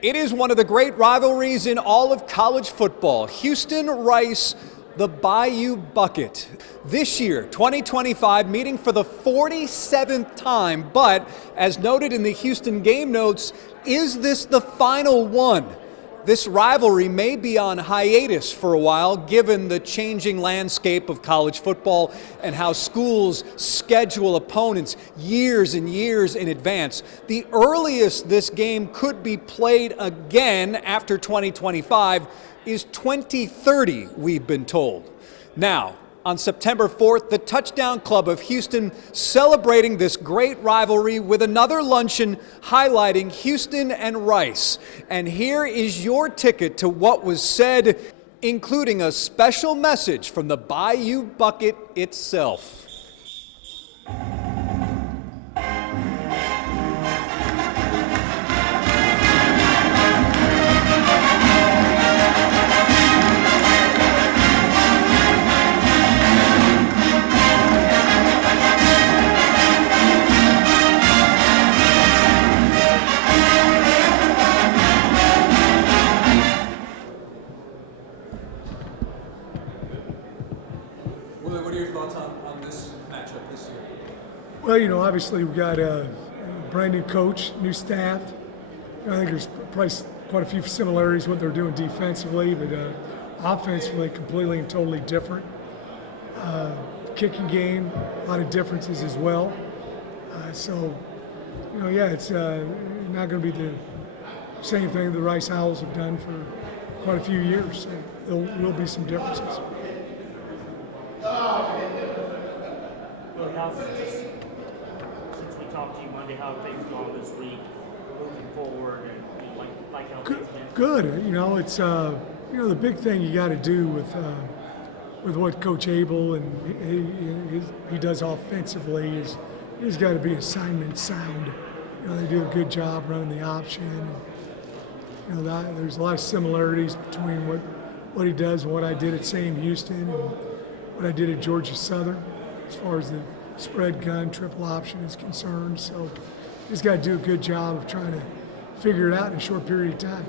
It is one of the great rivalries in all of college football. Houston-Rice, the Bayou Bucket. This year, 2025, meeting for the 47th time, but as noted in the Houston game notes, is this the final one? This rivalry may be on hiatus for a while given the changing landscape of college football and how schools schedule opponents years and years in advance. The earliest this game could be played again after 2025 is 2030, we've been told. Now, on September 4th, the Touchdown Club of Houston celebrating this great rivalry with another luncheon highlighting Houston and Rice. And here is your ticket to what was said, including a special message from the Bayou Bucket itself. Willie, what are your thoughts on this matchup this year? Well, obviously we've got a brand new coach, new staff. I think there's probably quite a few similarities what they're doing defensively, but offensively completely and totally different. Kicking game, a lot of differences as well. It's not going to be the same thing the Rice Owls have done for quite a few years. So there will be some differences. Well, since we talked to you Monday, how have things gone this week, moving forward, and like how things been? Good. It's the big thing you got to do with what Coach Abell and he does offensively is he's got to be assignment sound. They do a good job running the option. And, there's a lot of similarities between what he does and what I did at Sam Houston and what I did at Georgia Southern as far as the spread gun, triple option is concerned. So he's got to do a good job of trying to figure it out in a short period of time.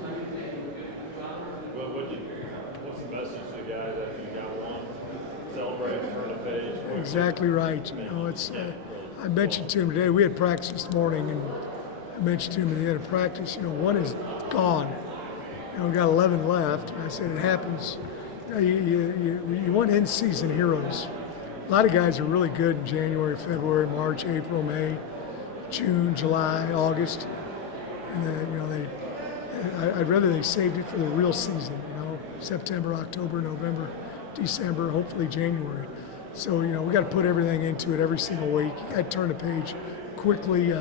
Well, what's the message to the guys after you got one? Celebrate, turn the page. Exactly right. I mentioned to him today, we had practice this morning, and I mentioned to him at the end of practice, one is gone. We got 11 left. And I said, it happens. You want in-season heroes. A lot of guys are really good in January, February, March, April, May, June, July, August. And I'd rather they saved it for the real season, September, October, November, December, hopefully January. So, we got to put everything into it every single week. You got to turn the page quickly.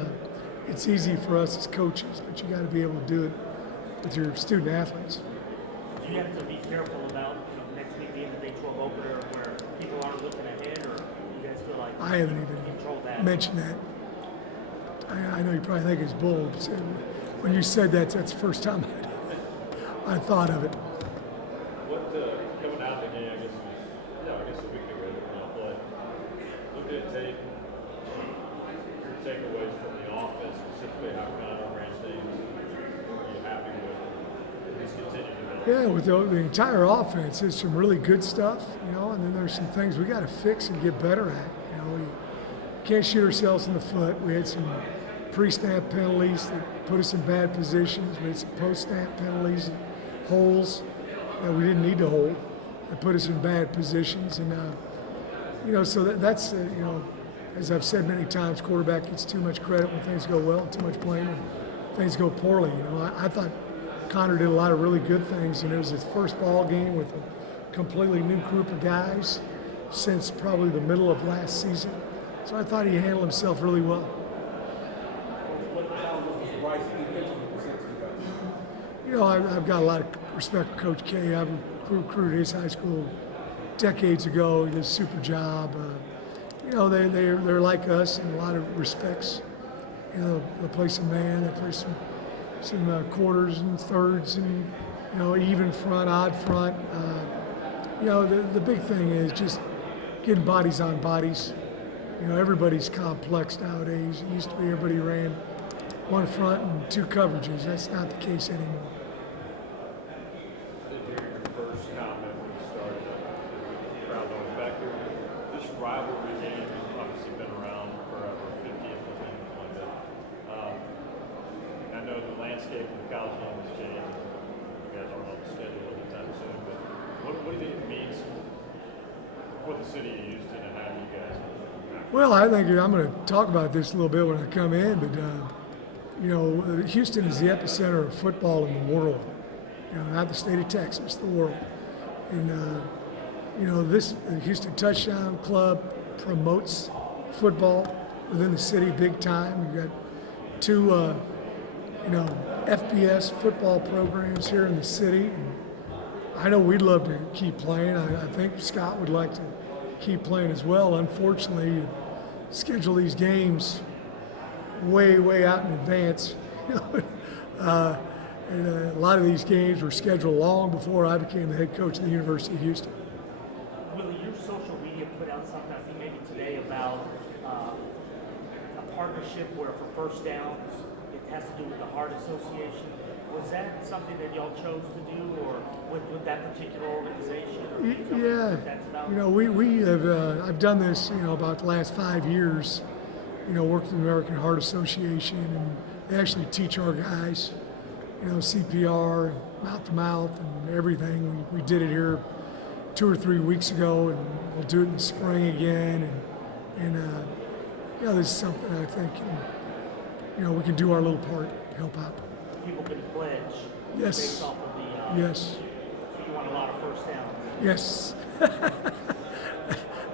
It's easy for us as coaches, but you got to be able to do it with your student athletes. Do you have to be careful about next week being the Big 12 opener where people aren't looking ahead, or you guys feel like I haven't even mentioned that. I know you probably think it's bull, but when you said that, that's the first time I thought of it. What coming out of the game, I guess a week ago, but looking at tape, your takeaways from the offense, specifically how Connor ran things, are you happy with his continued development? Yeah, with the entire offense, there's some really good stuff, and then there's some things we got to fix and get better at. We can't shoot ourselves in the foot. We had some pre-snap penalties that put us in bad positions. We had some post-snap penalties, holes that we didn't need to hold that put us in bad positions. And, so that's as I've said many times, quarterback gets too much credit when things go well, too much blame when things go poorly. I thought Connor did a lot of really good things, and it was his first ball game with a completely new group of guys since probably the middle of last season. So I thought he handled himself really well. I've got a lot of respect for Coach K. I've recruited his high school decades ago. He did a super job. They're like us in a lot of respects. They play some man, they play some quarters and thirds, and even front, odd front. The big thing is just getting bodies on bodies. Everybody's complex nowadays. It used to be everybody ran one front and two coverages. That's not the case anymore. Did hear your first comment when you started crowd noise back here. This rivalry game has obviously been around forever, 50 and 15 like that. I know the landscape of the college game has changed. You guys aren't on the schedule anytime soon, but what do you think it means for the city of Houston and how you guys? Well, I think I'm going to talk about this a little bit when I come in, but you know, Houston is the epicenter of football in the world. You know, not the state of Texas, the world. And you know, this Houston Touchdown Club promotes football within the city big time. We've got two, you know, FBS football programs here in the city. And I know we'd love to keep playing. I think Scott would like to keep playing as well. Unfortunately, you schedule these games way out in advance. And a lot of these games were scheduled long before I became the head coach of the University of Houston. Willie, your social media put out something, I think maybe today, about a partnership where for first downs, it has to do with the Heart Association. Was that something that y'all chose to do, or with that particular organization? Or can you tell me what that's about? You know, we have, I've done this, you know, about the last 5 years, you know, worked with the American Heart Association, and they actually teach our guys, you know, CPR, mouth to mouth, and everything. We did it here 2 or 3 weeks ago, and we'll do it in the spring again. And you know, this is something I think, you know, we can do our little part to help out. People can pledge Yes. based off of the. Yes. So you want a lot of first downs. Yes.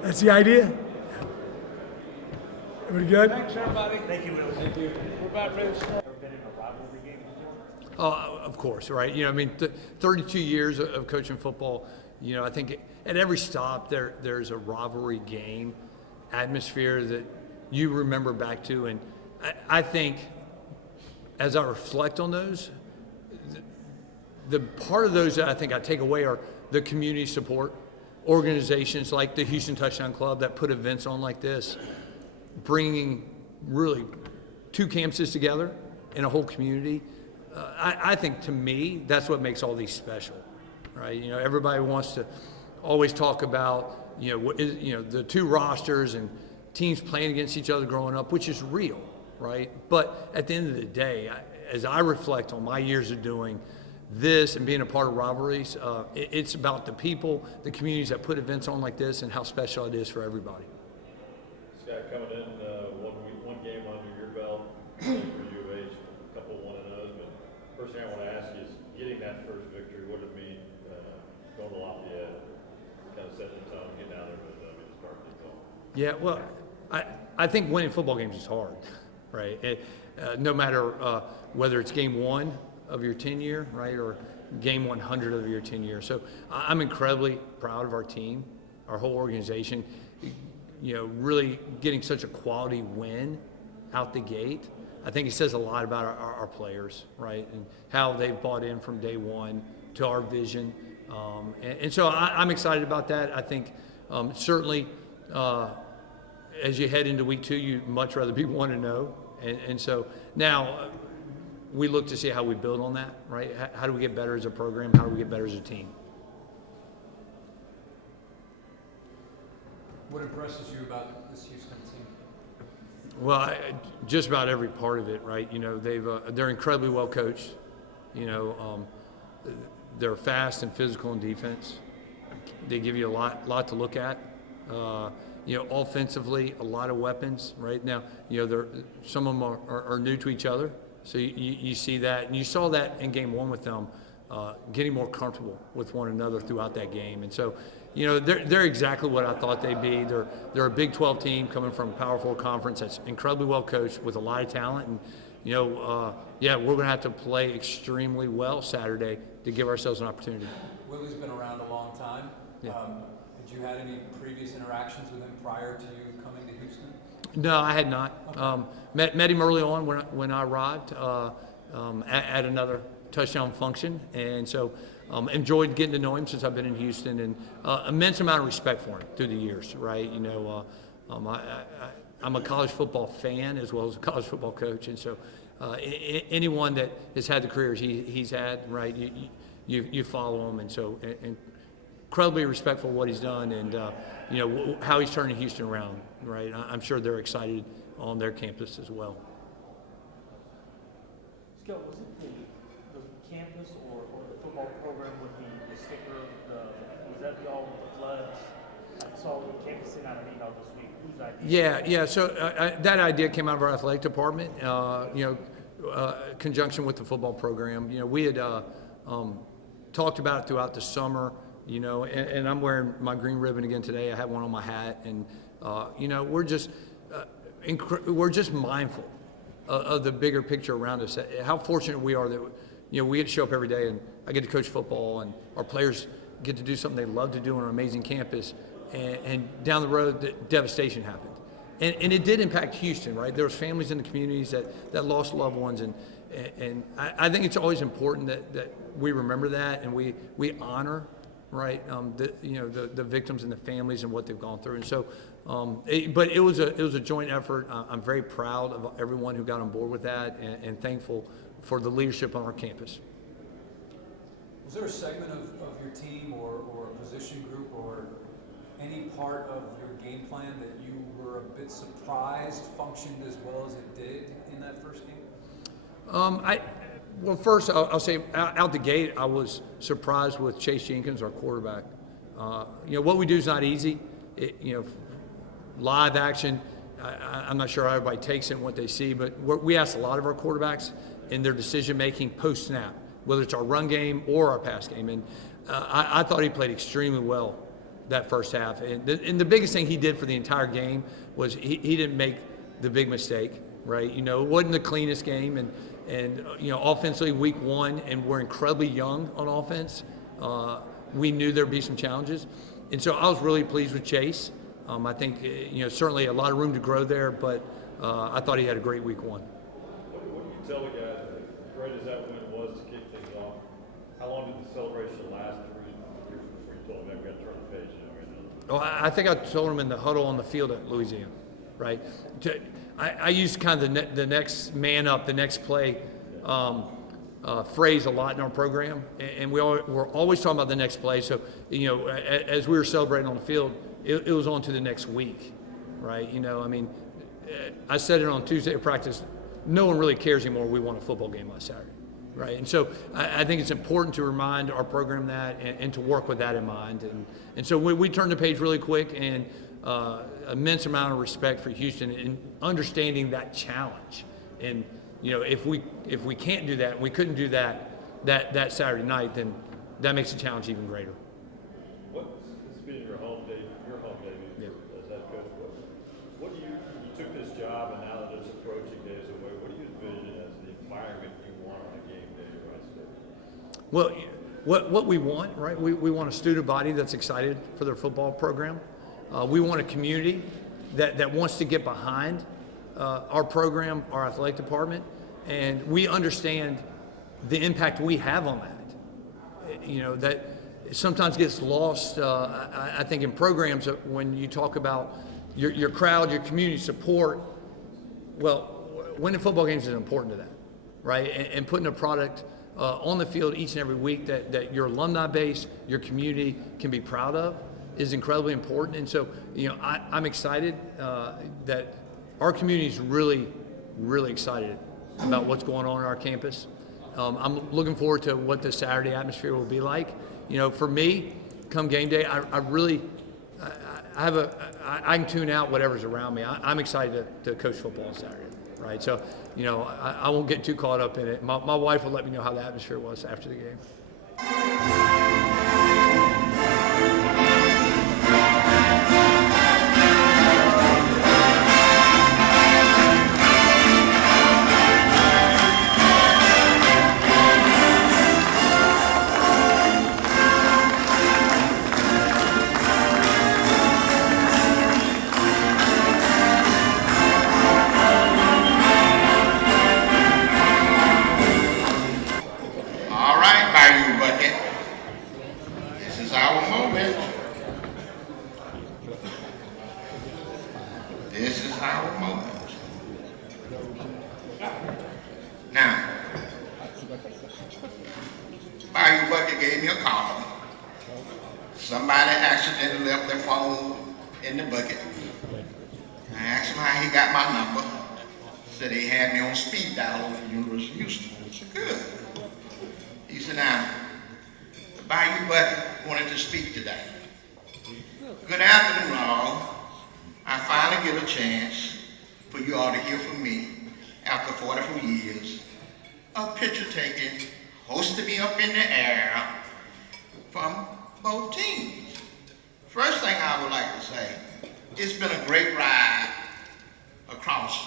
That's the idea. Everybody good? Thanks, everybody. Thank you, Willie. Thank you. We're about ready to start. Ever been in a rivalry game before? Of course, right? You know, I mean, 32 years of coaching football. You know, I think at every stop there's a rivalry game atmosphere that you remember back to, and I think as I reflect on those, the part of those that I think I take away are the community support organizations like the Houston Touchdown Club that put events on like this, bringing really two campuses together in a whole community. I think, to me, that's what makes all these special, right? You know, everybody wants to always talk about, you know, the two rosters and teams playing against each other growing up, which is real, right? But at the end of the day, as I reflect on my years of doing this and being a part of rivalries, it's about the people, the communities that put events on like this, and how special it is for everybody. Scott, coming in one game under your belt for UH, a couple 1-0s, but first thing I want to ask you is, getting that first victory, what did it mean going to Lafayette, kind of setting the tone, getting out there with the start of the goal? Yeah, well, I think winning football games is hard, right? No matter whether it's game one of your tenure, right, or game 100 of your tenure. So I'm incredibly proud of our team, our whole organization, you know, really getting such a quality win out the gate. I think it says a lot about our players, right, and how they've bought in from day one to our vision. And so I'm excited about that. I think certainly as you head into week 2, you'd much rather be 1-0. And so now we look to see how we build on that, right? How do we get better as a program? How do we get better as a team? What impresses you about this Houston team? Well, just about every part of it, right? You know, they're incredibly well coached. You know, they're fast and physical in defense. They give you a lot to look at. You know, offensively, a lot of weapons. Right now, you know, some of them are new to each other. So you see that, and you saw that in game 1 with them, getting more comfortable with one another throughout that game. And so, you know, they're exactly what I thought they'd be. They're a Big 12 team coming from a Power 4 conference that's incredibly well coached with a lot of talent. And, you know, yeah, we're going to have to play extremely well Saturday to give ourselves an opportunity. Willie's been around a long time. Yeah. Had you had any previous interactions with him prior to you coming to Houston? No, I had not. Okay. Met him early on when I arrived at another touchdown function, and so enjoyed getting to know him since I've been in Houston, and immense amount of respect for him through the years, right? You know, I'm a college football fan as well as a college football coach, and so anyone that has had the careers he's had, right? You follow him, and so incredibly respectful of what he's done, and how he's turning Houston around, right? I'm sure they're excited on their campus as well. Scott, was it the campus or the football program with the sticker? Was that y'all with the floods? I saw the campus sent out an email this week. Whose idea? Yeah. So that idea came out of our athletic department. Conjunction with the football program. We had talked about it throughout the summer. And I'm wearing my green ribbon again today. I have one on my hat, and we're just mindful of the bigger picture around us. How fortunate we are that we get to show up every day, and I get to coach football, and our players get to do something they love to do on an amazing campus. And down the road, the devastation happened, and it did impact Houston, right? There was families in the communities that lost loved ones, and I think it's always important that we remember that, and we honor, right, the victims and the families and what they've gone through. And so, but it was a joint effort. I'm very proud of everyone who got on board with that, and thankful for the leadership on our campus. Was there a segment of your team or a position group or any part of your game plan that you were a bit surprised functioned as well as it did in that first game? Well, first I'll say out the gate, I was surprised with Chase Jenkins, our quarterback. What we do is not easy. Live action. I'm not sure how everybody takes it and what they see, but we ask a lot of our quarterbacks in their decision making post snap, whether it's our run game or our pass game. And I thought he played extremely well that first half. And the biggest thing he did for the entire game was he didn't make the big mistake, right? It wasn't the cleanest game, and offensively week one, and we're incredibly young on offense. We knew there'd be some challenges, and so I was really pleased with Chase. I think certainly a lot of room to grow there, but I thought he had a great week one. What do you tell the guys, as great as that win was to kick things off? How long did the celebration last before you told them, we got to turn the page? Oh, I think I told him in the huddle on the field at Louisiana, right? I used kind of the next man up, the next play phrase a lot in our program, and we're always talking about the next play. So, as we were celebrating on the field, it was on to the next week, right? I said it on Tuesday at practice, no one really cares anymore. We won a football game last Saturday, right? And so I think it's important to remind our program that and to work with that in mind. And so we turned the page really quick, and immense amount of respect for Houston and understanding that challenge. And if we can't do that, we couldn't do that Saturday night, then that makes the challenge even greater. This being your home debut as head coach, what do you took this job, and now that it's approaching days away, what do you envision as the environment you want on a game day at Rice State? Well, what we want, right? We want a student body that's excited for their football program. We want a community that wants to get behind our program, our athletic department, and we understand the impact we have on that. That sometimes gets lost, I think, in programs when you talk about your crowd, your community support. Well, winning football games is important to that, right? And putting a product on the field each and every week that your alumni base, your community can be proud of is incredibly important. And so, I'm excited that our community is really, really excited about what's going on our campus. I'm looking forward to what the Saturday atmosphere will be like. For me, come game day, I can tune out whatever's around me. I'm excited to coach football on Saturday, right? So, I won't get too caught up in it. My wife will let me know how the atmosphere was after the game. All right, Bayou Bucket. they gave me a call. Somebody accidentally left their phone in the bucket. I asked him how he got my number. Said he had me on speed dial over at the University of Houston. I said, good. He said, now, the Bayou Bucket wanted to speak today. Good afternoon, all. I finally get a chance for you all to hear from me after 44 years of picture taking, hosting me up in the air from both teams. First thing I would like to say, it's been a great ride across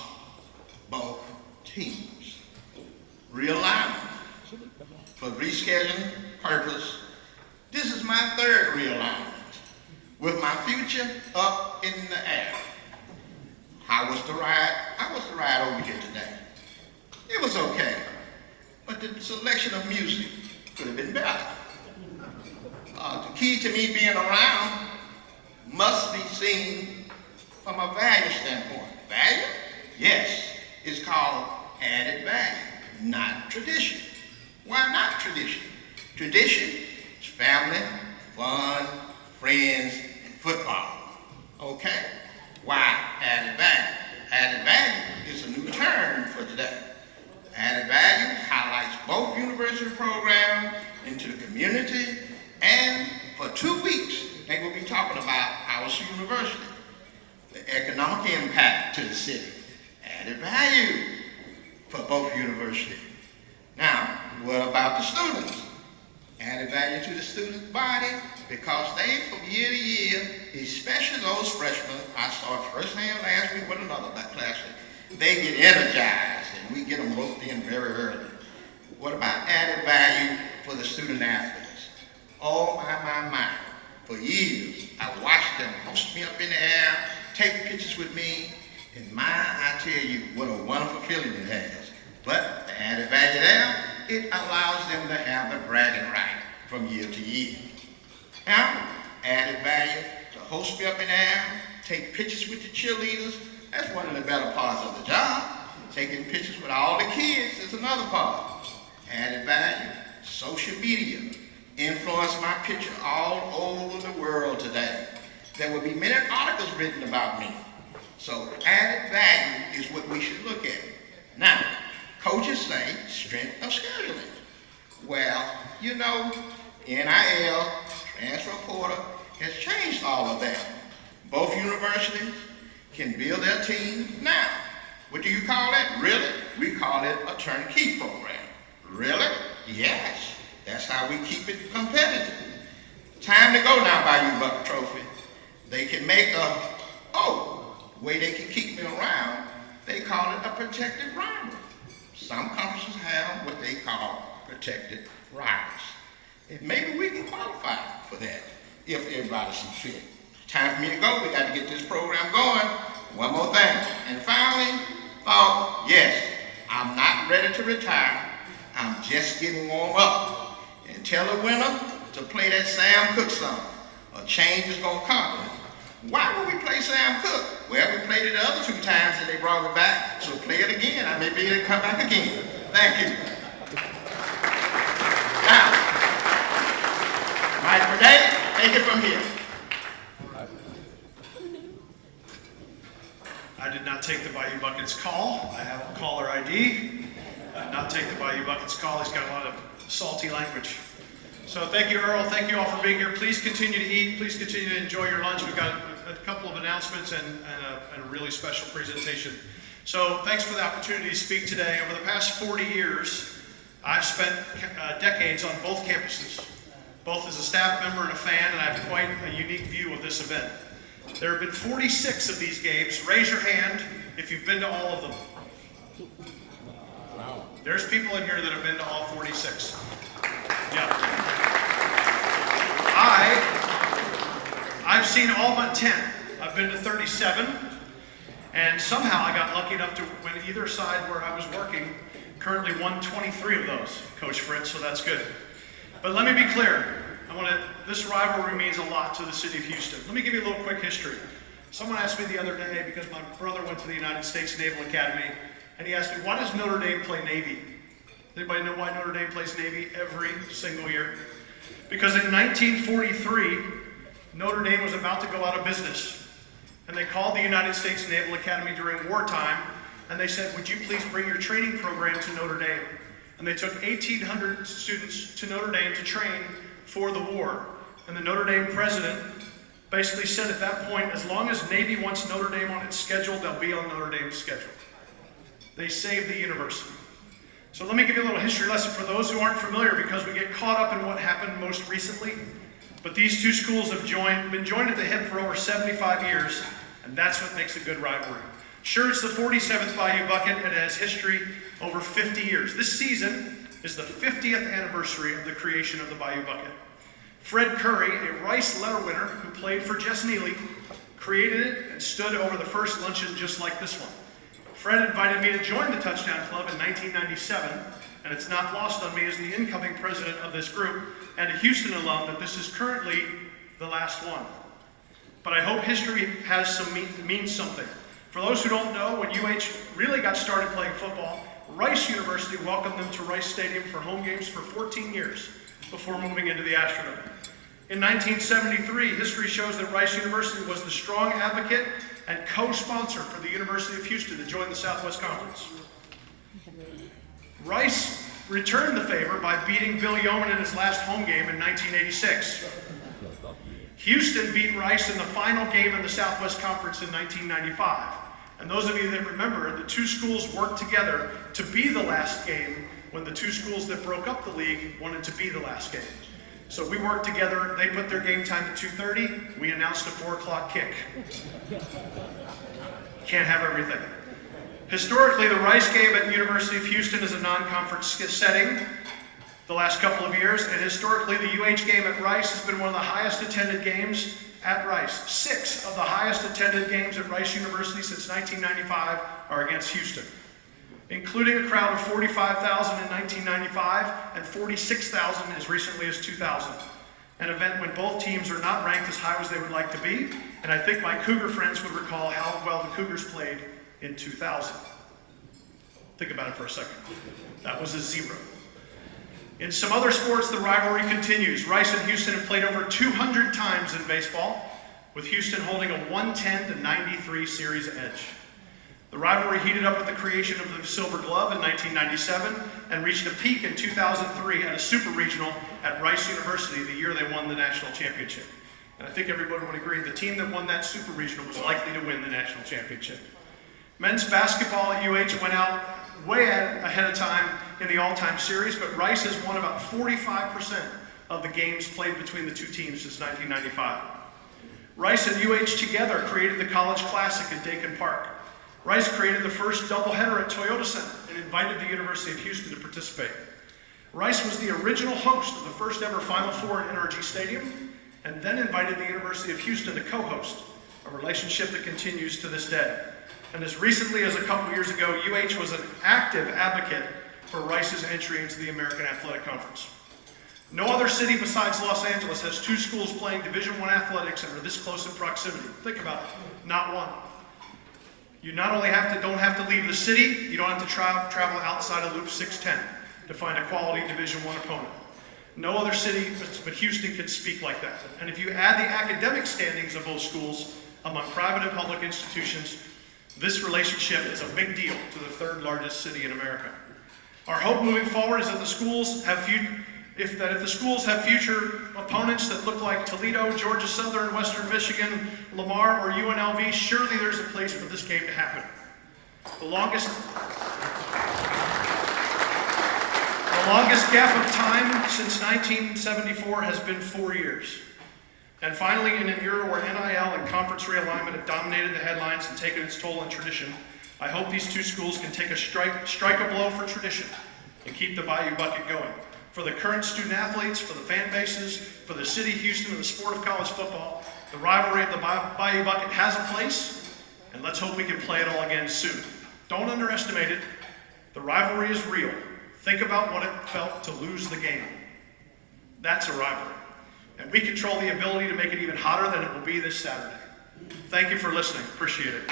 both teams. Realignment for rescheduling purpose. This is my third realignment with my future up in the air. How was the ride? How was the ride over here today? It was okay, but the selection of music could have been better. The key to me being around must be seen from a value standpoint. Value? Yes, it's called added value, not tradition. Why not tradition? Tradition is family, fun, friends, and football. Okay? Why added value? Added value is a new term for today. Added value highlights both university programs into the community, and for 2 weeks, they will be talking about our university, the economic impact to the city, added value for both universities. Now, what about the students? Added value to the student body, because they, from year to year, especially those freshmen, I saw it firsthand last week with another class, they get energized and we get them roped in very early. What about added value for the student athletes? Oh my. For years, I watched them host me up in the air, take pictures with me, and I tell you what a wonderful feeling it has. But the added value there, it allows them to have the bragging right from year to year. Now, added value to host me up in the air, take pictures with the cheerleaders, that's one of the better parts of the job. Taking pictures with all the kids is another part. Added value, social media, influence my picture all over the world today. There will be many articles written about me. So added value is what we should look at. Now, coaches say strength of scheduling. Well, you know, NIL, transfer portal, has changed all of that. Both universities can build their team now. What do you call that? Really? We call it a turnkey program. Really? Yes. That's how we keep it competitive. Time to go now, Bayou Bucket Trophy. They can make way they can keep me around, they call it a protected rivalry. Some conferences have what they call protected rivals. And maybe we can qualify for that if everybody sees fit. Time for me to go. We got to get this program going. One more thing. And finally, yes, I'm not ready to retire. I'm just getting warm up. And tell the winner to play that Sam Cooke song. A change is going to come. Why would we play Sam Cooke? Well, we played it the other 2 times and they brought it back. So play it again. I may be able to come back again. Thank you. Now, Mike Renee, take it from here. I did not take the Bayou Bucket's call. I have a caller ID. I did not take the Bayou Bucket's call. He's got a lot of salty language. So thank you, Earl. Thank you all for being here. Please continue to eat. Please continue to enjoy your lunch. We've got a couple of announcements and a really special presentation. So thanks for the opportunity to speak today. Over the past 40 years, I've spent decades on both campuses, both as a staff member and a fan, and I have quite a unique view of this event. There have been 46 of these games. Raise your hand if you've been to all of them. Wow. There's people in here that have been to all 46. Yeah. I've seen all but 10. I've been to 37, and somehow I got lucky enough to win either side where I was working. Currently won 23 of those, Coach Fritz, so that's good. But let me be clear. This rivalry means a lot to the city of Houston. Let me give you a little quick history. Someone asked me the other day, because my brother went to the United States Naval Academy, and he asked me, why does Notre Dame play Navy? Anybody know why Notre Dame plays Navy every single year? Because in 1943, Notre Dame was about to go out of business. And they called the United States Naval Academy during wartime, and they said, would you please bring your training program to Notre Dame? And they took 1,800 students to Notre Dame to train for the war. And the Notre Dame president basically said at that point, as long as Navy wants Notre Dame on its schedule, they'll be on Notre Dame's schedule. They saved the university. So let me give you a little history lesson for those who aren't familiar, because we get caught up in what happened most recently. But these two schools have been joined at the hip for over 75 years, and that's what makes a good rivalry. Sure, it's the 47th Bayou Bucket, and it has history over 50 years. This season is the 50th anniversary of the creation of the Bayou Bucket. Fred Curry, a Rice letter winner who played for Jess Neely, created it and stood over the first luncheon just like this one. Fred invited me to join the Touchdown Club in 1997, and it's not lost on me as the incoming president of this group and a Houston alum that this is currently the last one. But I hope history means something. For those who don't know, when UH really got started playing football, Rice University welcomed them to Rice Stadium for home games for 14 years before moving into the Astrodome. In 1973, history shows that Rice University was the strong advocate and co-sponsor for the University of Houston to join the Southwest Conference. Rice returned the favor by beating Bill Yeoman in his last home game in 1986. Houston beat Rice in the final game in the Southwest Conference in 1995. And those of you that remember, the two schools worked together to be the last game when the two schools that broke up the league wanted to be the last game. So we worked together. They put their game time at 2:30. We announced a 4 o'clock kick. Can't have everything. Historically, the Rice game at the University of Houston is a non-conference setting the last couple of years, and historically the UH game at Rice has been one of the highest attended games at Rice. 6 of the highest attended games at Rice University since 1995 are against Houston, including a crowd of 45,000 in 1995 and 46,000 as recently as 2000. An event when both teams are not ranked as high as they would like to be, and I think my Cougar friends would recall how well the Cougars played in 2000. Think about it for a second. That was a 0. In some other sports, the rivalry continues. Rice and Houston have played over 200 times in baseball, with Houston holding a 110-93 series edge. The rivalry heated up with the creation of the Silver Glove in 1997 and reached a peak in 2003 at a super regional at Rice University, the year they won the national championship. And I think everybody would agree the team that won that super regional was likely to win the national championship. Men's basketball at UH went out way ahead of time in the all-time series, but Rice has won about 45% of the games played between the two teams since 1995. Rice and UH together created the College Classic at Dakin Park. Rice created the first doubleheader at Toyota Center and invited the University of Houston to participate. Rice was the original host of the first ever Final Four at NRG Stadium, and then invited the University of Houston to co-host, a relationship that continues to this day. And as recently as a couple years ago, UH was an active advocate for Rice's entry into the American Athletic Conference. No other city besides Los Angeles has 2 schools playing Division I athletics and are this close in proximity. Think about it, not one. You not only don't have to leave the city, you don't have to travel outside of Loop 610 to find a quality Division I opponent. No other city but Houston can speak like that. And if you add the academic standings of both schools among private and public institutions, this relationship is a big deal to the 3rd largest city in America. Our hope moving forward is that if the schools have future opponents that look like Toledo, Georgia Southern, Western Michigan, Lamar, or UNLV, surely there's a place for this game to happen. The longest gap of time since 1974 has been 4 years. And finally, in an era where NIL and conference realignment have dominated the headlines and taken its toll on tradition, I hope these 2 schools can take a strike a blow for tradition and keep the Bayou Bucket going. For the current student athletes, for the fan bases, for the city of Houston and the sport of college football, the rivalry of the Bayou Bucket has a place, and let's hope we can play it all again soon. Don't underestimate it. The rivalry is real. Think about what it felt to lose the game. That's a rivalry. And we control the ability to make it even hotter than it will be this Saturday. Thank you for listening. Appreciate it.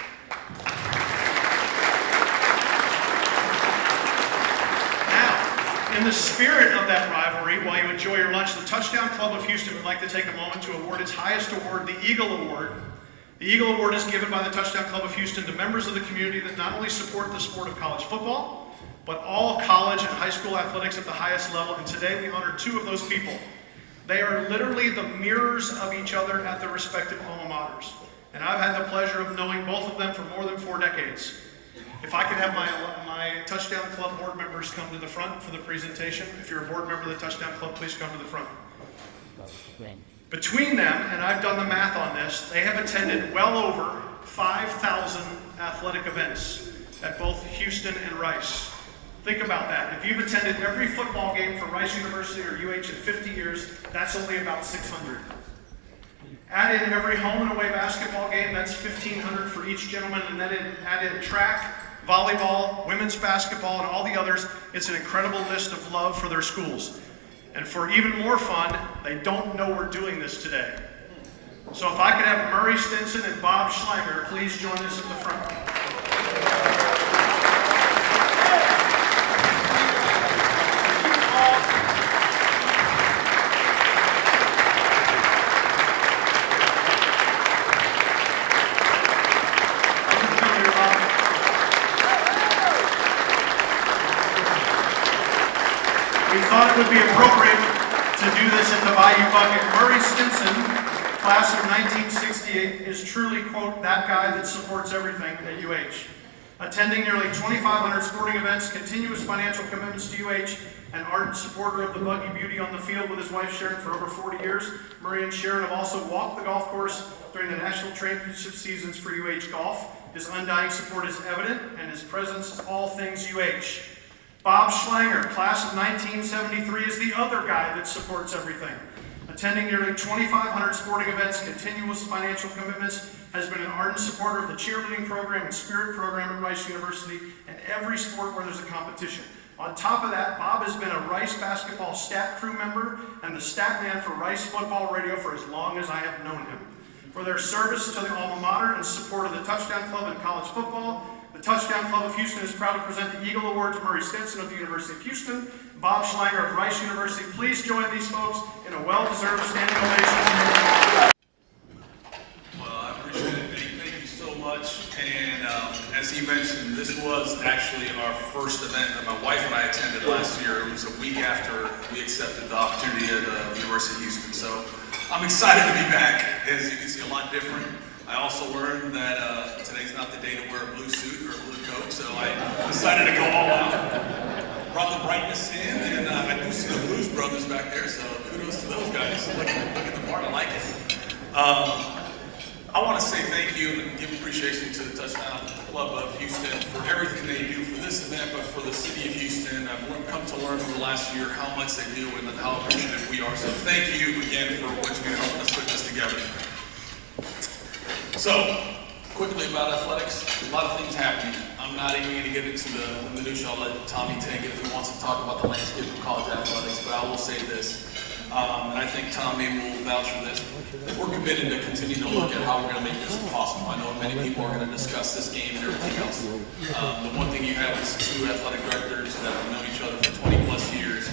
Now, In the spirit of that rivalry, while you enjoy your lunch, the Touchdown Club of Houston would like to take a moment to award its highest award, the Eagle Award. The Eagle Award is given by the Touchdown Club of Houston to members of the community that not only support the sport of college football, but all college and high school athletics at the highest level. And today we honor two of those people. They are literally the mirrors of each other at their respective alma maters. And I've had the pleasure of knowing both of them for more than 4 decades. If I could have my Touchdown Club board members come to the front for the presentation. If you're a board member of the Touchdown Club, please come to the front. Between them, and I've done the math on this, they have attended well over 5,000 athletic events at both Houston and Rice. Think about that. If you've attended every football game for Rice University or UH in 50 years, that's only about 600. Add in every home and away basketball game, that's 1,500 for each gentleman, and then add in track, volleyball, women's basketball, and all the others. It's an incredible list of love for their schools. And for even more fun, they don't know we're doing this today. So if I could have Murray Stinson and Bob Schlanger, please join us at the front. It would be appropriate to do this in the Bayou Bucket. Murray Stinson, class of 1968, is truly, quote, that guy that supports everything at UH. Attending nearly 2,500 sporting events, continuous financial commitments to UH, an ardent supporter of the buggy beauty on the field with his wife Sharon for over 40 years. Murray and Sharon have also walked the golf course during the national championship seasons for UH Golf. His undying support is evident, and his presence is all things UH. Bob Schlanger, class of 1973, is the other guy that supports everything. Attending nearly 2,500 sporting events, continuous financial commitments, has been an ardent supporter of the cheerleading program and spirit program at Rice University and every sport where there's a competition. On top of that, Bob has been a Rice basketball stat crew member and the stat man for Rice football radio for as long as I have known him. For their service to the alma mater and support of the Touchdown Club in college football, the Touchdown Club of Houston is proud to present the Eagle Award to Murray Stinson of the University of Houston, Bob Schlanger of Rice University. Please join these folks in a well-deserved standing ovation. Well, I appreciate it, Nate. Thank you so much. And as he mentioned, this was actually our first event that my wife and I attended last year. It was a week after we accepted the opportunity at the University of Houston. So I'm excited to be back. As you can see, a lot different. I also learned that today's not the day to wear a blue suit or a blue coat, so I decided to go all out. Brought the brightness in, and I do see the Blues Brothers back there, so kudos to those guys. Look at the part, I like it. I want to say thank you and give appreciation to the Touchdown Club of Houston for everything they do for this event, but for the city of Houston. I've come to learn over the last year how much they do and how appreciative we are. So thank you again for what you're helping us put this together. So, quickly about athletics, a lot of things happening. I'm not even going to get into the minutiae. I'll let Tommy take it if he wants to talk about the landscape of college athletics, but I will say this, and I think Tommy will vouch for this. We're committed to continue to look at how we're going to make this possible. I know many people are going to discuss this game and everything else. The one thing you have is two athletic directors that have known each other for 20 plus years,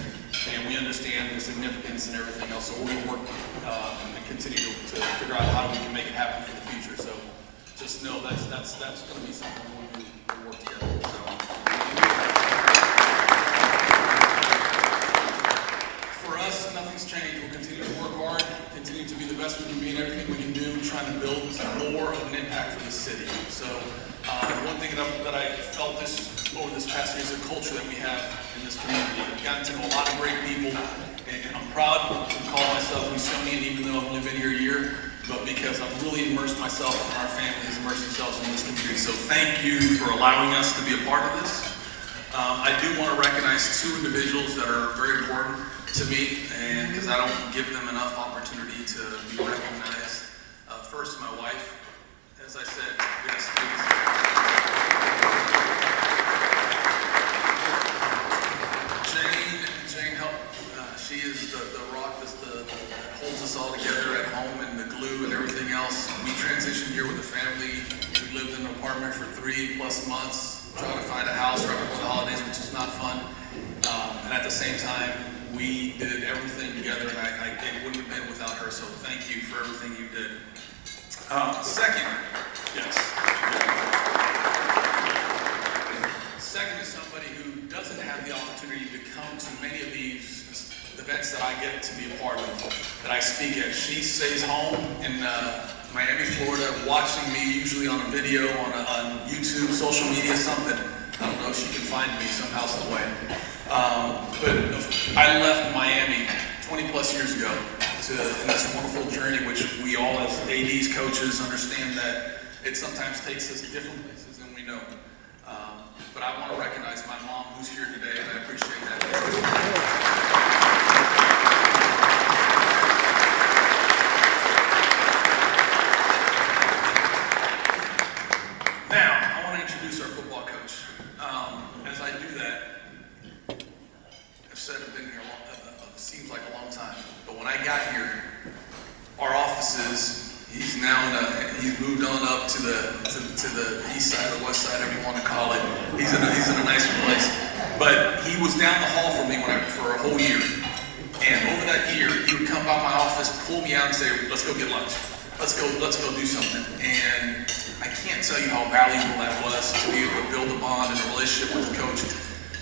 and we understand the significance and everything else, so we're going to work and continue to figure out how we can make it happen for the future. So just know that's going to be something we work together. So. For us, nothing's changed. We'll continue to work hard, continue to be the best we can be in everything we can do, trying to build more of an impact for the city. So one thing that I felt over this past year is the culture that we have in this community. I've gotten to know a lot of great people, and I'm proud to call myself Luconian, even though I've only been here a year, but because I've really immersed myself and our families immersed themselves in this community. So thank you for allowing us to be a part of this. I do want to recognize two individuals that are very important to me, and because I don't give them enough opportunity to be recognized. First, my wife. As I said, yes, please. Jane helped. She is the rock that holds us all together at home, and the glue and everything else. We transitioned here with the family. We lived in an apartment for 3+ months, trying to find a house right before the holidays, which is not fun. And at the same time, we did everything together, and it wouldn't have been without her, so thank you for everything you did. Second, yes. Second is somebody who doesn't have the opportunity to come to many of these events that I get to be a part of, that I speak at. She stays home in Miami, Florida, watching me usually on a video, on YouTube, social media, something. I don't know if she can find me somehow, some way. But I left Miami 20 plus years ago in this wonderful journey, which we all as ADs, coaches, understand that it sometimes takes us different places than we know. But I want to recognize my mom who's here today, and I appreciate that. Now, I want to introduce our football coach. As I do that, I've said I've been here seems like a long time, but when I got here, our offices, he's moved on up to the east side or west side, however you want to call it. He's in a nicer place. But he was down the hall from me for a whole year. And over that year, he would come by my office, pull me out and say, let's go get lunch. Let's go do something. And I can't tell you how valuable that was to be able to build a bond and a relationship with the coach.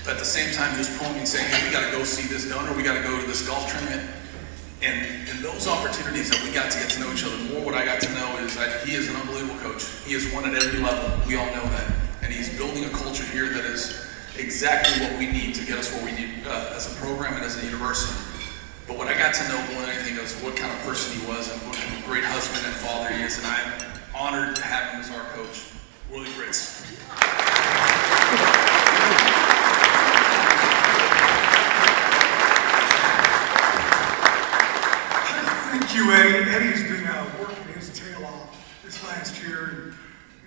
But at the same time, he was pulling me and saying, hey, we got to go see this donor, we got to go to this golf tournament. And those opportunities that we got to get to know each other more, what I got to know is that he is an unbelievable coach. He is one at every level. We all know that. And he's building a culture here that is exactly what we need to get us where we need as a program and as a university. But what I got to know more than anything is what kind of person he was and what kind of great husband and father he is. And I'm honored to have him as our coach, Willie Fritz. Thank you, Eddie. Eddie's been working his tail off this last year.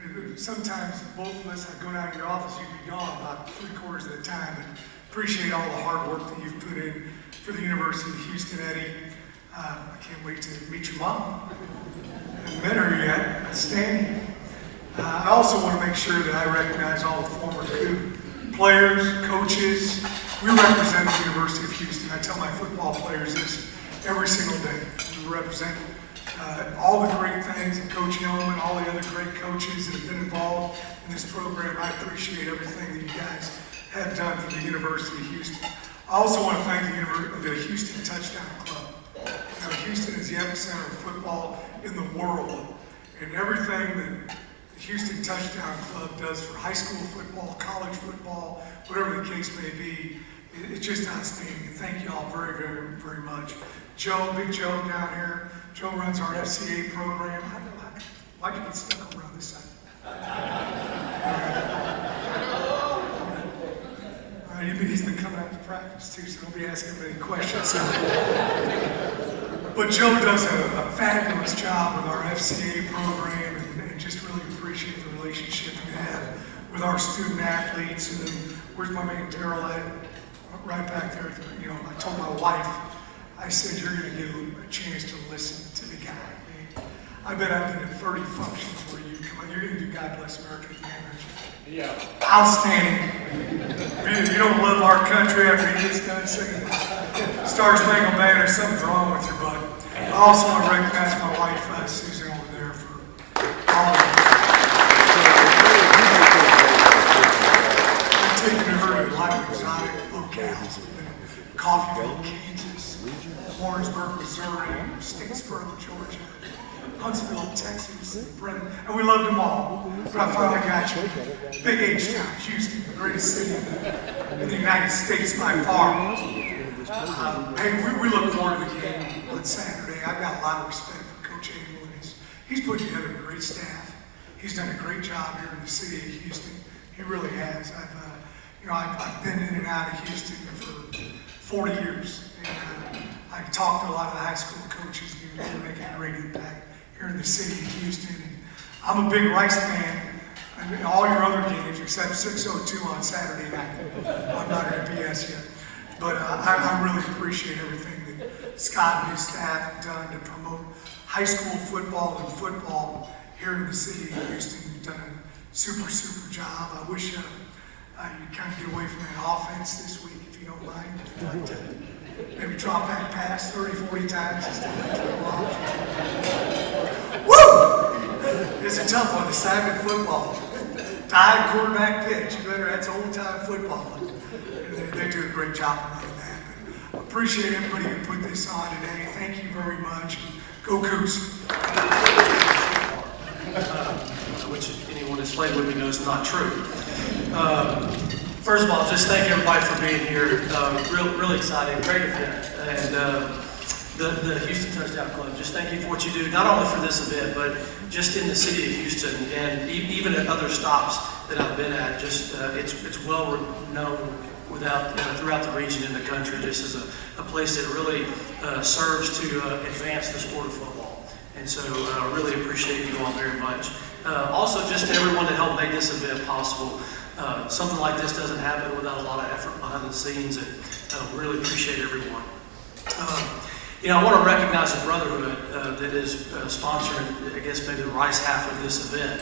And sometimes both of us, I go down to your office, you'd be gone about 3/4 of the time. But appreciate all the hard work that you've put in for the University of Houston, Eddie. I can't wait to meet your mom. I haven't met her yet. Outstanding. I also want to make sure that I recognize all the former KHOU players, coaches. We represent the University of Houston. I tell my football players this every single day. We represent all the great things, and Coach Yeoman, all the other great coaches that have been involved in this program. I appreciate everything that you guys have done for the University of Houston. I also want to thank the Houston Touchdown Club. You know, Houston is the epicenter of football in the world, and everything that the Houston Touchdown Club does for high school football, college football, whatever the case may be, it's just outstanding. Thank you all very, very, very much. Joe, Big Joe down here. Joe runs our FCA program. Why'd you get stuck over on this side? All right, he's been coming out to practice too, so don't be asking him any questions. But Joe does a fabulous job with our FCA program, and just really appreciate the relationship you have with our student athletes. And then, where's my man Daryl at? Right back there. You know, I told my wife, I said, you're going to get a chance to listen to the guy. I bet I've been to 30 functions where you come on. You're going to do God Bless America at the end, aren't you? Yeah. Outstanding. You don't love our country after he gets done singing Star Spangled Banner. Something's wrong with your bud. I also want to recognize my wife, Susan, over there for all of it. I've taken her to a lot of exotic locales. We've been in Coffeyville, Kansas, Warrensburg, Missouri, Statesboro, Georgia, Huntsville, Texas, and Brennan, and we loved them all. But I finally got you. Big H town, Houston, the greatest city in the United States by far. Hey, we look forward to the game on Saturday. I've got a lot of respect for Coach Abell, and he's put together a great staff. He's done a great job here in the city of Houston. He really has. I've been in and out of Houston for 40 years, and I talked to a lot of the high school coaches, and they're making a great impact here in the city of Houston. And I'm a big Rice fan. I mean, all your other games except 6:02 on Saturday night. I'm not going to BS you. But I really appreciate everything that Scott and his staff have done to promote high school football and football here in the city of Houston. You've done a super, super job. I wish you kind of get away from that offense this week, if you don't don't mind. But, maybe drop back pass 30, 40 times instead of woo! It's a tough one, assignment football. Dive quarterback pitch. You better, that's old-time football. They do a great job of that. But appreciate everybody who put this on today. Thank you very much. Go KHOU. Which anyone that's played with me knows is not true. First of all, just thank everybody for being here. Really exciting, great event. And the Houston Touchdown Club, just thank you for what you do, not only for this event, but just in the city of Houston and even at other stops that I've been at. Just it's well known throughout the region and the country, just as a place that really serves to advance the sport of football. And so I really appreciate you all very much. Also, just to everyone that helped make this event possible. Something like this doesn't happen without a lot of effort behind the scenes, and really appreciate everyone. I want to recognize the brotherhood that is sponsoring, I guess, maybe the Rice half of this event.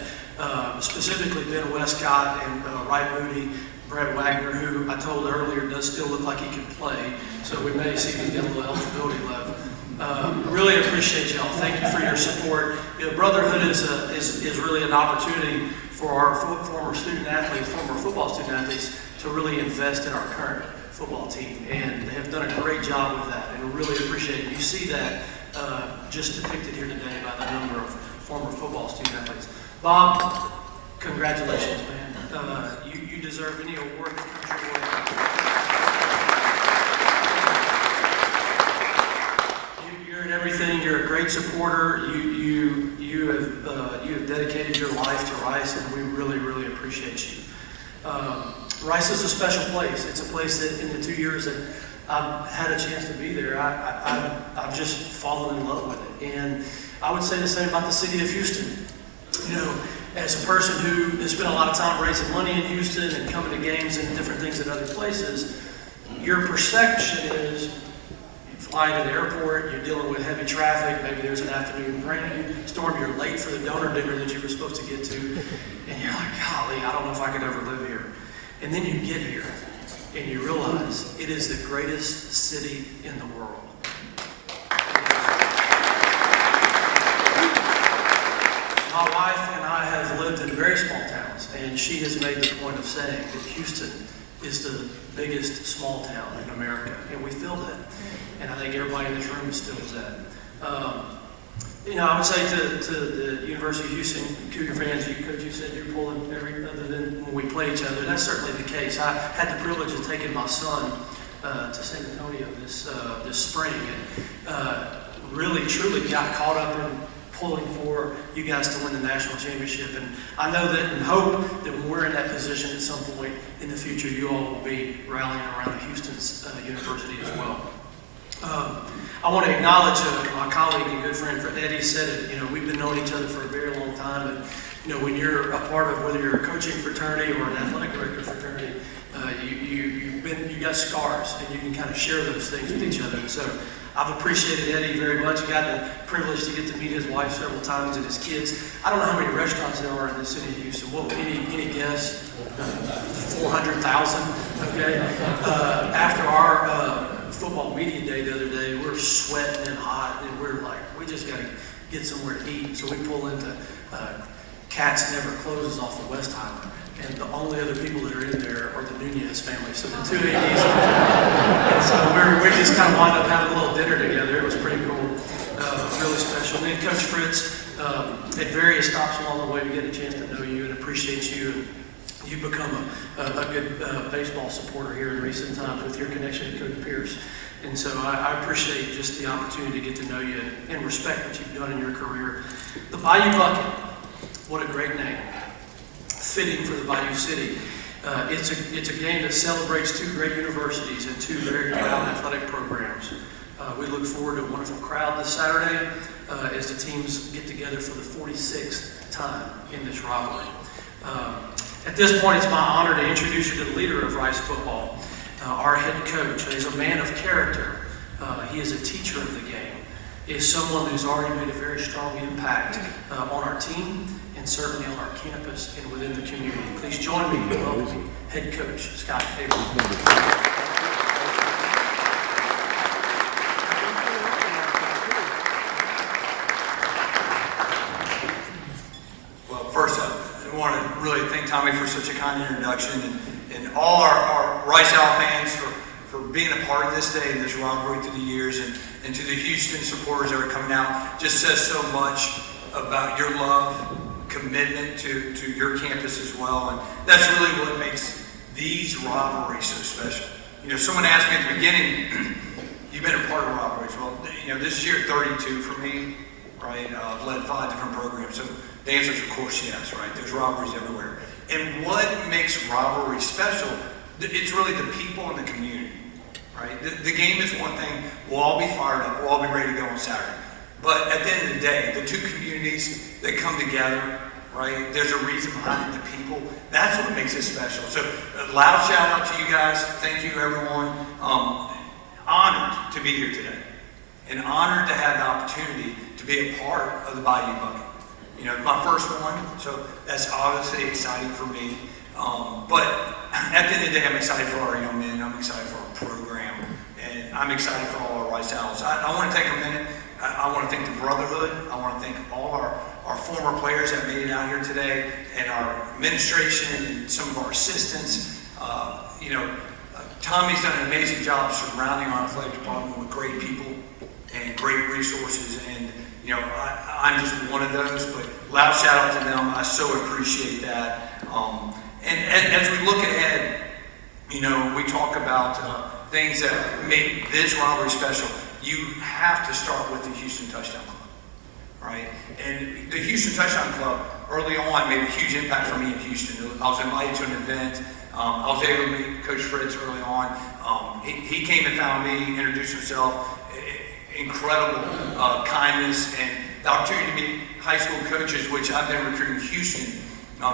Specifically Ben Westcott and Wright Moody, Brett Wagner, who I told earlier does still look like he can play, so we may see him get a little eligibility left. Really appreciate y'all. Thank you for your support. Brotherhood is really an opportunity for our former football student athletes to really invest in our current football team, and they have done a great job with that, and really appreciate it. You see that just depicted here today by the number of former football student athletes. Bob, congratulations, man. You deserve any award that comes your way. You're in everything. You're a great supporter. You have dedicated your life to Rice, and we really, really appreciate you. Rice is a special place. It's a place that in the 2 years that I've had a chance to be there, I've just fallen in love with it. And I would say the same about the city of Houston. As a person who has spent a lot of time raising money in Houston and coming to games and different things at other places, your perception is you fly into the airport, you're dealing with heavy traffic, maybe there's an afternoon rainstorm, you're late for the donor dinner that you were supposed to get to, and you're like, golly, I don't know if I could ever live here. And then you get here, and you realize it is the greatest city in the world. My wife and I have lived in very small towns, and she has made the point of saying that Houston is the biggest small town in America, and we feel that. And I think everybody in this room feels that. I would say to the University of Houston Cougar fans, Coach, you said you're pulling other than when we play each other. That's certainly the case. I had the privilege of taking my son to San Antonio this spring, and really, truly got caught up in pulling for you guys to win the national championship. And I know that and hope that when we're in that position at some point in the future, you all will be rallying around Houston's university as well. I want to acknowledge my colleague and good friend Eddie said it. We've been knowing each other for a very long time, and when you're a part of whether you're a coaching fraternity or an athletic director fraternity, you got scars, and you can kind of share those things with each other. And so I've appreciated Eddie very much. Got the privilege to get to meet his wife several times and his kids. I don't know how many restaurants there are in the city of Houston. Well, any guess? 400,000. Okay. After our football media day the other day, we're sweating and hot, and we're like, we just got to get somewhere to eat. So we pull into Katz Never Closes off the West Highland, and the only other people that are in there are the Nunez family. So the two ADs, and so we just kind of wind up having a little dinner together. It was pretty cool, really special. And then Coach Fritz, at various stops along the way, we get a chance to know you and appreciate you. You've become a good baseball supporter here in recent times with your connection to Coach Pierce. And so I appreciate just the opportunity to get to know you and respect what you've done in your career. The Bayou Bucket, what a great name. Fitting for the Bayou City. It's a game that celebrates two great universities and two very proud athletic programs. We look forward to a wonderful crowd this Saturday as the teams get together for the 46th time in this rivalry. At this point, it's my honor to introduce you to the leader of Rice football, our head coach. He's a man of character. He is a teacher of the game. He is someone who's already made a very strong impact on our team and certainly on our campus and within the community. Please join me in welcoming head coach Scott Abell. Tommy for such a kind introduction, and all our Rice Owl fans for being a part of this day and this rivalry through the years, and to the Houston supporters that are coming out. Just says so much about your love, commitment to your campus as well, and that's really what makes these rivalries so special. You know, someone asked me at the beginning, you've been a part of rivalries. Well, you know, this year 32 for me, right? I've led 5 different programs, so the answer is of course yes, right? There's rivalries everywhere. And what makes rivalry special, it's really the people and the community, right? The game is one thing, we'll all be fired up, we'll all be ready to go on Saturday. But at the end of the day, the two communities that come together, right? There's a reason behind the people. That's what makes it special. So a loud shout out to you guys. Thank you everyone. Honored to be here today. And honored to have the opportunity to be a part of the Bayou Bucket. You know, my first one, so that's obviously exciting for me. But at the end of the day, I'm excited for our young men. I'm excited for our program. And I'm excited for all our Rice Owls. I want to take a minute. I want to thank the Brotherhood. I want to thank all our former players that made it out here today, and our administration and some of our assistants. You know, Tommy's done an amazing job surrounding our athletic department with great people and great resources, and you know, I'm just one of those, but loud shout out to them. I so appreciate that. And as we look ahead, you know, we talk about things that make this rivalry special. You have to start with the Houston Touchdown Club, right? And the Houston Touchdown Club early on made a huge impact for me in Houston. I was invited to an event. I was able to meet Coach Fritz early on. He came and found me, introduced himself. Incredible kindness and the opportunity to meet high school coaches, which I've been recruiting Houston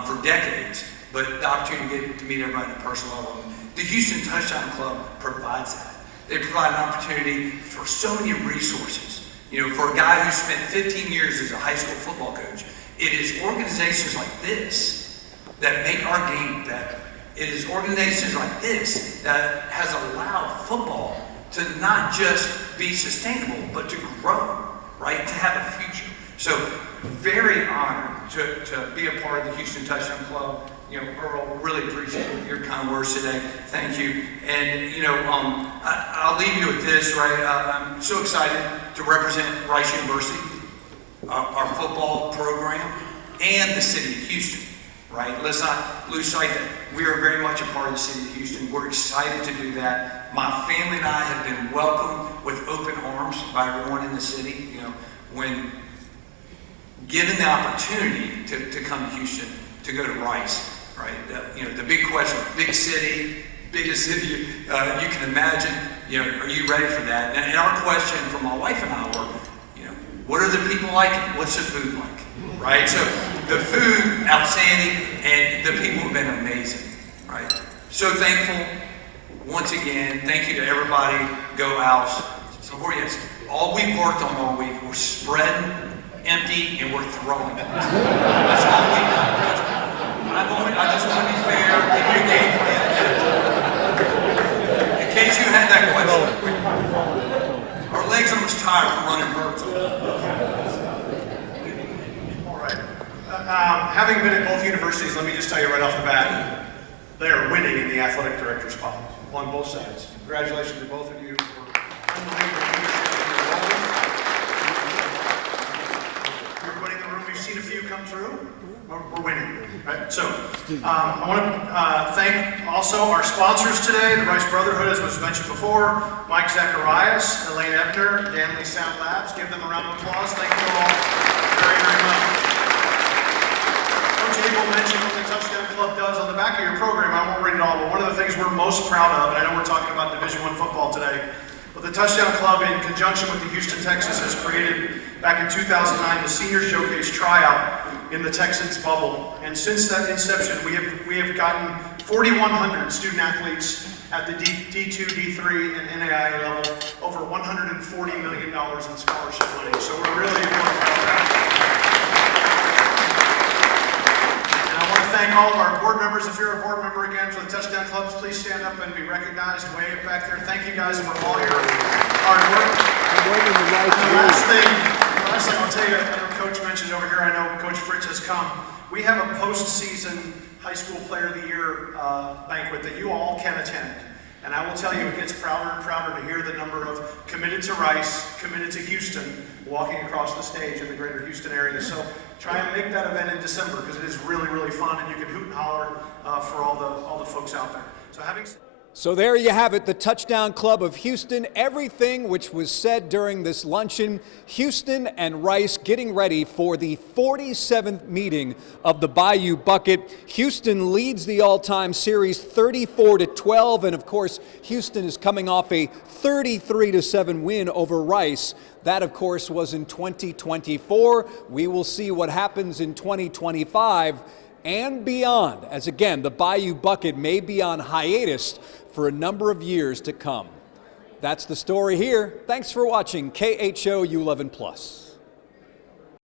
for decades, but the opportunity to meet everybody at a personal level. The Houston Touchdown Club provides that. They provide an opportunity for so many resources. You know, for a guy who spent 15 years as a high school football coach, it is organizations like this that make our game better. It is organizations like this that has allowed football to not just be sustainable, but to grow, right? To have a future. So very honored to be a part of the Houston Touchdown Club. You know, Earl, really appreciate your kind words today. Thank you. And, you know, I'll leave you with this, right? I'm so excited to represent Rice University, our football program, and the city of Houston, right? Let's not lose sight that we are very much a part of the city of Houston. We're excited to do that. My family and I have been welcomed with open arms by everyone in the city. You know, when given the opportunity to come to Houston, to go to Rice, right? You know, the big question, big city, biggest city you can imagine. You know, are you ready for that? And our question for my wife and I were, you know, what are the people like? What's the food like? Right? So the food, outstanding, and the people have been amazing, right? So thankful. Once again, thank you to everybody. Go Owls. Before you ask, all we've worked on all week, we're spreading, empty, and we're throwing. That's all we've done. I just want to be fair, give you a game plan. In case you had that question. Our legs are almost tired from running vertical. All right. Having been at both universities, let me just tell you right off the bat, they are winning in the athletic director spot on both sides. Congratulations to both of you for unbelievable leadership in your roles. Everybody in the room, we've seen a few come through. We're winning, right? So I want to thank also our sponsors today, the Rice Brotherhood, as was mentioned before, Mike Zacharias, Elaine Ebner, Danley Sound Labs. Give them a round of applause. Thank you all very, very much. Coach Abell mentioned what the Touchdown Club does on the back of your program. I won't read it all, but one of the things we're most proud of, and I know we're talking about Division I football today, but the Touchdown Club, in conjunction with the Houston Texans, has created, back in 2009, the Senior Showcase Tryout in the Texans bubble. And since that inception, we have gotten 4,100 student athletes at the D2, D3, and NAIA level, over $140 million in scholarship money. So we're really proud of that. And I want to thank all of our board members. If you're a board member again for the Touchdown Clubs, please stand up and be recognized way back there. Thank you guys for all your hard work. And the last thing I'll tell you, I know Coach mentioned over here, I know Coach Fritz has come. We have a postseason High School Player of the Year banquet that you all can attend. And I will tell you, it gets prouder and prouder to hear the number of committed to Rice, committed to Houston, walking across the stage in the greater Houston area. So try and make that event in December, because it is really, really fun, and you can hoot and holler for all the folks out there. So there you have it, the Touchdown Club of Houston. Everything which was said during this luncheon, Houston and Rice getting ready for the 47th meeting of the Bayou Bucket. Houston leads the all-time series 34-12, and of course, Houston is coming off a 33-7 win over Rice. That, of course, was in 2024. We will see what happens in 2025 and beyond, as again, the Bayou Bucket may be on hiatus for a number of years to come. That's the story here. Thanks for watching KHOU 11+.